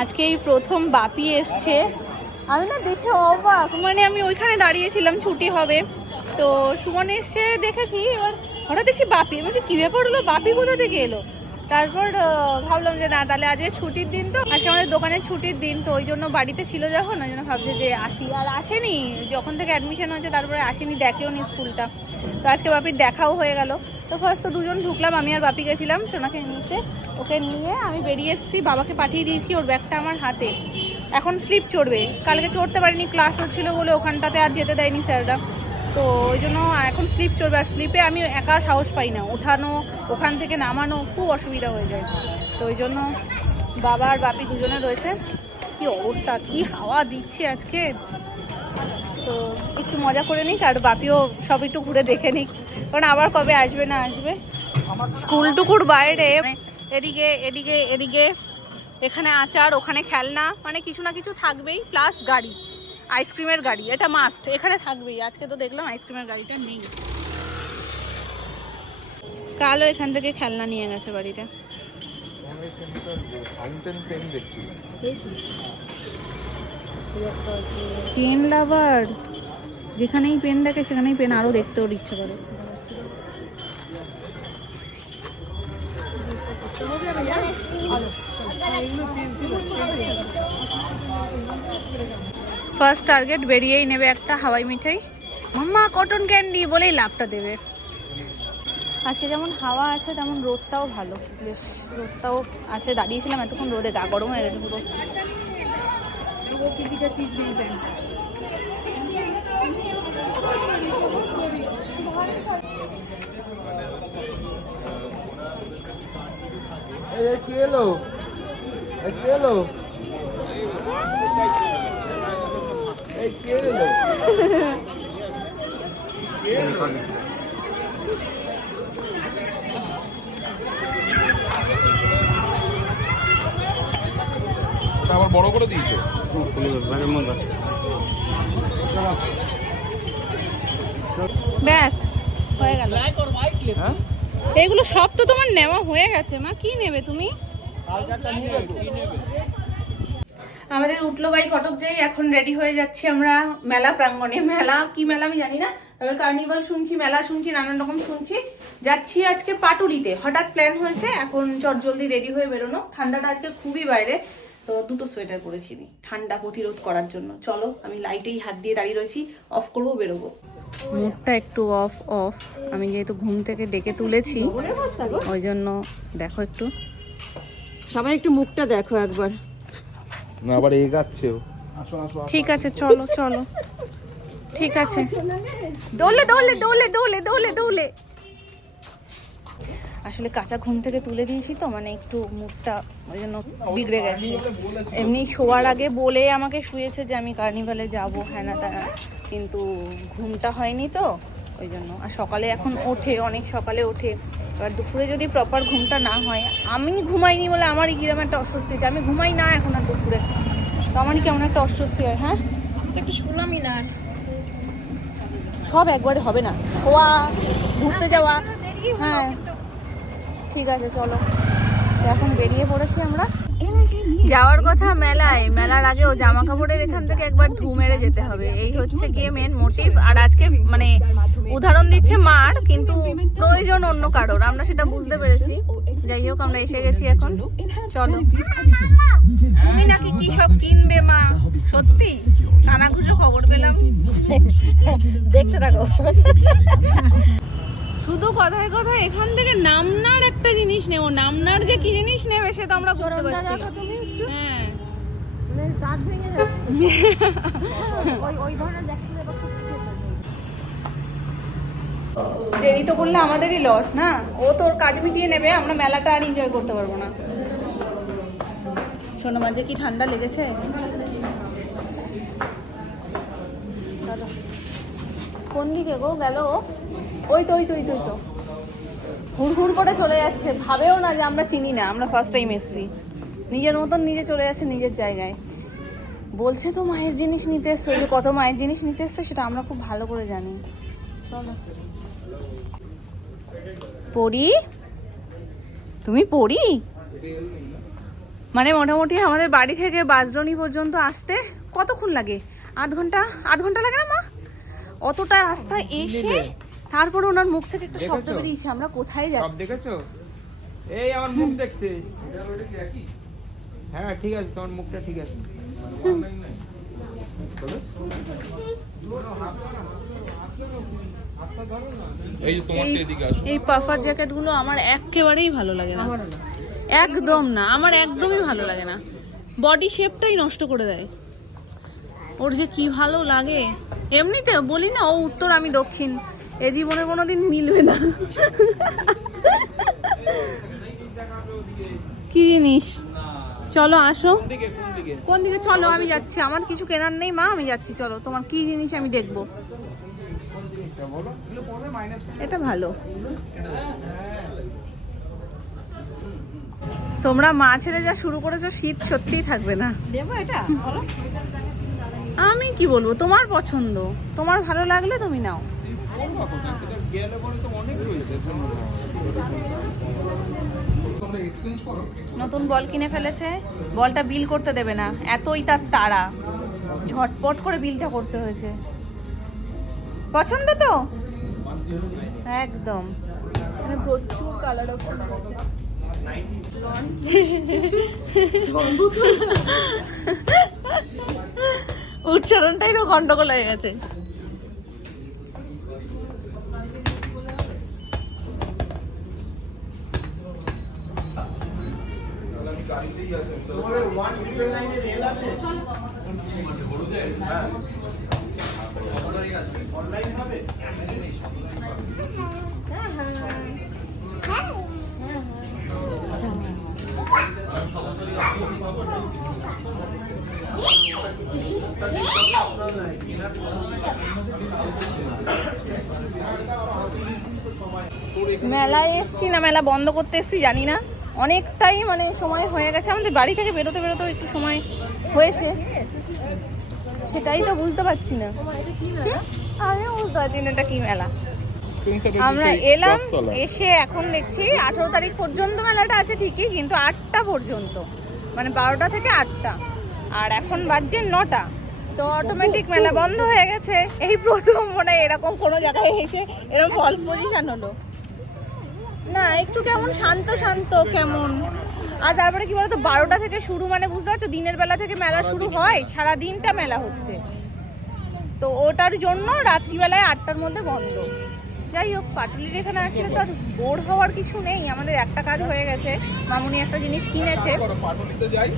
আজকে এই প্রথম বাপি এসছে। আমি না দেখে অবাক, মানে আমি ওইখানে দাঁড়িয়েছিলাম ছুটি হবে, তো সুমন এসছে দেখেছি, এবার হঠাৎ দেখছি বাপি। বলছি কী ব্যাপার হলো, বাপি কোথা থেকে এলো? তারপর ভাবলাম যে না, তাহলে আজকে ছুটির দিন, তো আজকে আমাদের দোকানের ছুটির দিন, তো ওই জন্য বাড়িতে ছিল যখন, ওই জন্য ভাবছি যে আসি। আর আসেনি, যখন থেকে অ্যাডমিশন হয়েছে তারপরে আসেনি, দেখেও নি স্কুলটা। তো আজকে বাপির দেখাও হয়ে গেল। তো ফার্স্ট তো দুজন ঢুকলাম, আমি আর বাপি গেছিলাম সোনাকে নিতে। ওকে নিয়ে আমি বেরিয়ে এসেছি, বাবাকে পাঠিয়ে দিয়েছি, ওর ব্যাগটা আমার হাতে। এখন স্লিপ চড়বে, কালকে চড়তে পারিনি, ক্লাস হচ্ছিল বলে ওখানটাতে আর যেতে দেয়নি স্যাররা, তো ওই জন্য এখন স্লিপ চড়বে। আর স্লিপে আমি একা সাহস পাই না, ওঠানো, ওখান থেকে নামানো খুব অসুবিধা হয়ে যায়। তো ওই জন্য বাবা আর বাপি দুজনে রয়েছে। কি অবস্থা, কি হাওয়া দিচ্ছে আজকে, তো একটু মজা করে নিক, আর বাপিও সব একটু ঘুরে দেখে নিক, কারণ আবার কবে আসবে না আসবে। স্কুলটুকুর বাইরে এদিকে এদিকে এদিকে, এখানে আচার, ওখানে খেলনা, মানে কিছু না কিছু থাকবেই, প্লাস গাড়ি, আইসক্রিমের গাড়ি, এটা মাস্ট এখানে থাকবেই। আজকে তো দেখলাম আইসক্রিমের গাড়িটা নেই, কালও এখান থেকে খেলনা নিয়ে গেছে বাড়িতে। পেন লাভার, যেখানেই পেন দেখে সেখানেই পেন আরো দেখতে ওর ইচ্ছে করে। ফার্স্ট টার্গেট বেরিয়েই নেবে একটা হাওয়াই মিঠাই, মাম্মা কটন ক্যান্ডি বলেই লাভটা দেবে। আজকে যেমন হাওয়া আছে তেমন রোদটাও ভালো, বেশ রোদটাও আছে। দাঁড়িয়েছিলাম এতক্ষণ রোদে, গা গরম হয়ে গেছে পুরো। কি এলো, কি এলো, কি এলো, আবার বড় করে দিয়েছে। ব্যাস হয়ে গেল। এগুলো সব তো তোমার নেওয়া হয়ে গেছে মা, কি নেবে তুমি? আমাদের উঠলো বাই কটক যাই, এখন রেডি হয়ে যাচ্ছি আমরা মেলা প্রাঙ্গণে। মেলা কি মেলা আমি জানি না, তবে কার্নিভাল শুনছি, মেলা শুনছি, নানান রকম শুনছি। যাচ্ছি আজকে পাটুলিতে, হঠাৎ প্ল্যান হয়েছে, এখন চট জলদি রেডি হয়ে বেরোনো। ঠান্ডাটা আজকে খুবই বাইরে, তো দুটো সোয়েটার পরেছি ঠান্ডা প্রতিরোধ করার জন্য। চলো, আমি লাইটেই হাত দিয়ে দাঁড়িয়ে রয়েছি, অফ করবো, বেরোবো। মুডটা একটু অফ অফ, আমি যেহেতু ঘুম থেকে ডেকে তুলেছি ওই জন্য দেখো একটু, সবাই একটু মুখটা দেখো একবার। না আবার এগাচ্ছে। ঠিক আছে চলো চলো, ঠিক আছে, দোলে দোলে দোলে দোলে দোলে দোলে। আসলে কাঁচা ঘুম থেকে তুলে দিয়েছি তো, মানে একটু মুডটা ওই জন্য বিগড়ে গেছে। এমনি শোয়ার আগে বলে আমাকে শুয়েছে যে আমি কার্নিভালে যাব, হ্যাঁ না তা, কিন্তু ঘুমটা হয়নি তো ওই জন্য। আর সকালে এখন ওঠে, অনেক সকালে ওঠে, এবার দুপুরে যদি প্রপার ঘুমটা না হয়, আমি ঘুমাইনি বলে আমারই কিরকম একটা অস্বস্তি হচ্ছে। আমি ঘুমাই না এখন আর দুপুরে, তো আমারই কেমন একটা অস্বস্তি হয়। হ্যাঁ একটু শুনলামই না, সব একবারে হবে না, শোয়া, ঘুরতে যাওয়া। হ্যাঁ ঠিক আছে চলো, এখন বেরিয়ে পড়েছি আমরা। যাওয়ার কথা মেলায়, মেলার আগেও জামা কাপড়ের এখান থেকে একবার ঢু মেরে যেতে হবে, এই হচ্ছে গিয়ে মেন মোটিভ। আর আজকে মানে উদাহরণ দিচ্ছে মার, কিন্তু প্রয়োজন অন্য কারোর, আমরা সেটা বুঝতে পেরেছি। যাই হোক, আমরা এসে গেছি এখন, চলো। তুমি নাকি কি সব কিনবে মা? সত্যি কানাঘুষো খবর পেলাম, দেখতে থাকো। শুধু কথায় কথায় এখান থেকে নামনার একটা জিনিস নেবো, নামনার যে কি জিনিস নেবে সেটা আমরা বুঝতে পারছি। হ্যাঁ দেরি তো করলে আমাদেরই লস না, ও তোর কাজ মিটিয়ে নেবে, আমরা মেলাটা আর এনজয় করতে পারবো না। শোনো মাঝে কি ঠান্ডা লেগেছে, কোন দিকে গো গেল? ওই তো ওই তো ওই তো ওই তো হুড় হুড় করে চলে যাচ্ছে, ভাবেও না যে আমরা চিনি না, আমরা ফার্স্ট টাইম এসেছি। নিজের মতন নিজে চলে যাচ্ছে নিজের জায়গায়, বলছে তো মায়ের জিনিস নিতে এসছে, যে কত মায়ের জিনিস নিতে এসছে সেটা আমরা খুব ভালো করে জানি। চলো পড়ি, তুমি পড়ি মানে মোটামুটি আমাদের বাড়ি থেকে বাজরনি পর্যন্ত আসতে কতক্ষণ লাগে? আধ ঘন্টা লাগে না মা? অতটা রাস্তা এসে তারপরে ওনার মুখ থেকে একটা শব্দ বেরিয়েছে, আমরা কোথায় সব যাচ্ছি। দেখেছো? এই আমার মুখ দেখছে। হ্যাঁ ঠিক আছে, তোমার মুখটা ঠিক আছে। এই যে তোমারটা এদিকে আসো। এই পাফার জ্যাকেটগুলো আমার একেবারেই ভালো লাগে না, একদম না, আমার একদমই ভালো লাগে না। বডি শেপটাই নষ্ট করে দেয়। ওর যে কি ভালো লাগে। এমনিতে বলি না ও উত্তর আমি দক্ষিণ, এ জীবনে কোনোদিন মিলবে না। কি জিনিস? চলো আসো। কোন দিকে? চলো আমি যাচ্ছি, আমার কিছু কেনার নেই মা, আমি যাচ্ছি। চলো, তোমার কি জিনিস আমি দেখবো। এটা ভালো। তোমরা মা ছেড়ে যা শুরু করেছো, শীত সত্যিই থাকবে না। দেবো এটা বলো। আমি কি বলবো, তোমার পছন্দ, তোমার ভালো লাগলে তুমি নাও। নতুন বল কিনে ফেলেছে, বলটা বিল করতে দেবে না, এতই তার তাড়া, ঝটপট করে বিলটা করতে হয়েছে। পছন্দ তো একদম। মানে প্রচুর কালার অপশন আছে। উচ্চারণটাই তো গন্ডগোল হয়ে গেছে। মেলায় এসছি না মেলা বন্ধ করতে এসছি জানি না, অনেকটাই মানে সময় হয়ে গেছে, আমাদের বাড়ি থেকে বেরোতে একটু সময় হয়েছে, সেটাই তো বুঝতে পারছি না। আমিও বুঝতে পারছি না এটা কি মেলা। আমরা এলাম, এসে এখন দেখছি 18 তারিখ পর্যন্ত মেলাটা আছে ঠিকই, কিন্তু 8টা পর্যন্ত, মানে 12টা থেকে 8টা, আর এখন বাজছে 9টা, তো অটোমেটিক মেলা বন্ধ হয়ে গেছে। এই প্রথম মনে হয় এরকম কোনো জায়গায় এসে এরকম ফলস পজিশন হলো না, একটু কেমন শান্ত শান্ত কেমন। আর তারপরে কি বলতো, 12টা থেকে শুরু, মানে বুঝতে পারছো দিনের বেলা থেকে মেলা শুরু হয়, সারা দিনটা মেলা হচ্ছে, তো ওটার জন্য রাত্রিবেলায় 8টার মধ্যে বন্ধ। যাই হোক, পাটুলির এখানে আসলে তো আর বোর হওয়ার কিছু নেই, আমাদের একটা কাজ হয়ে গেছে, মামুনি একটা জিনিস কিনেছে। পাটুলিতে যাই,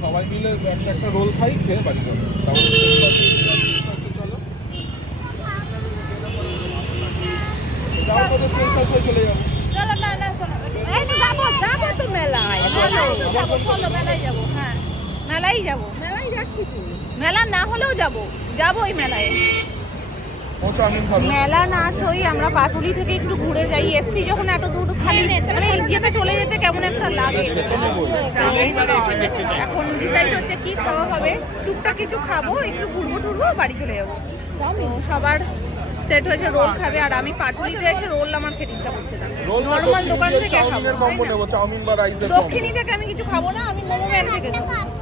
সবাই মিলে একটা রোল খাই, খেয়ে বাড়ি যাবো। চলে যাবো। চলো না না চলো, এই তো যাবো তো মেলায়, চলো মেলায় যাবো। হ্যাঁ মেলাই যাবো, মেলাই যাচ্ছি তো, মেলা না হলেও যাবো ওই মেলায়। মেলা না আসোই আমরা পাটুলি থেকে একটু ঘুরে যাই, এসছি যখন এত দূর খালি মানে যেতে চলে যেতে কেমন একটা লাগে। এখন ডিসাইড হচ্ছে কি খাওয়া হবে, টুকটাক কিছু খাবো, একটু ঘুরবো বাড়ি চলে যাবো। তো সবার সেট হয়েছে রোল খাবে, আর আমি পাটুলিতে এসে রোল আমার খেতে ইচ্ছা করছে না, নর্মাল দোকান থেকে খাবো। দক্ষিণী থেকে আমি কিছু খাবো না, আমি মোমোম্যান থেকে খাবো।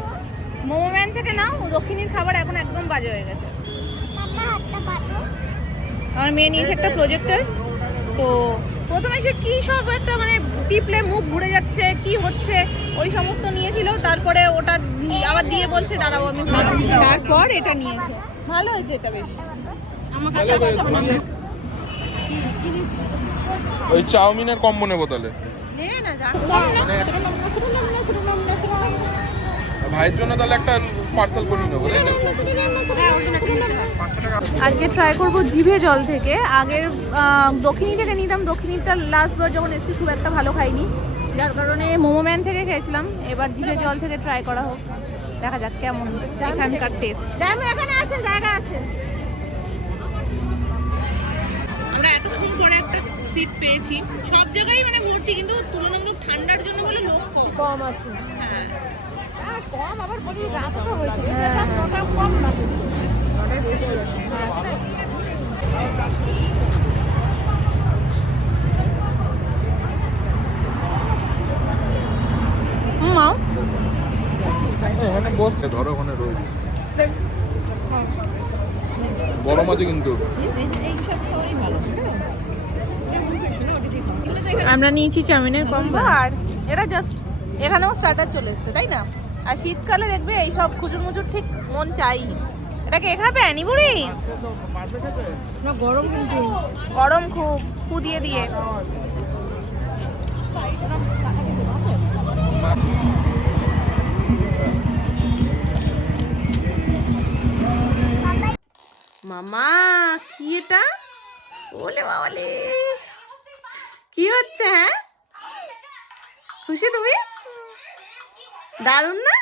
মোমোম্যান থেকে নাও, দক্ষিণীর খাবার এখন একদম বাজে হয়ে গেছে। আমার মেয়ে নিয়েছে একটা প্রজেক্টর, তো প্রথমে সে কি সব একটা মানে টিপলে মুখ ঘুরে যাচ্ছে, কি হচ্ছে ওই সমস্ত নিয়েছিল, তারপরে ওটা আবার দিয়ে বলছে দাঁড়াও আমি ভালো, তারপর এটা নিয়েছে, ভালো হয়েছে এটা বেশ। আমার কাছে ওই চাউমিনের কম্বো নেবো তাহলে। ভাইয়ের জন্য তাহলে একটা পার্সেল করে নেবো। আজকে ট্রাই করব জিভে জল থেকে। আগের দক্ষিণী থেকে নিতাম, দক্ষিণীটা লাস্ট বার যখন এসেছি খুব একটা ভালো খাইনি, যার কারণে মোমোম্যান থেকে খেয়েছিলাম। এবার জিভে জল থেকে ট্রাই করা হোক, দেখা যাক কেমন এখানকার টেস্ট। এখানে আসেন, জায়গা আছে। আমরা এতক্ষণ পরে একটা সিট পেয়েছি, সব জায়গায় মানে ভর্তি, কিন্তু তুলনামূলক ঠান্ডার জন্য বলে লোক কম আছে। হ্যাঁ কম, আবার বলি রাত তো হয়েছে, কম না মা। পোস্ট ধরো ওখানে রয়েছে বড় মাছই কিন্তু আমরা নিয়েছি চাউমিনের কম্বো আর এটা জাস্ট এখানেও স্টার্টার চলে এসছে তাই না? আর শীতকালে দেখবে এইসব খুচুর মুচুর ঠিক মন চাই। এটাকে এখানে আনি বুড়ি না গরম কিন্তু গরম খুব ফু দিয়ে দিয়ে। মামা কি এটা? ওলে বাবালে কি হচ্ছে? হ্যাঁ খুশি তুমি? দারুণ না?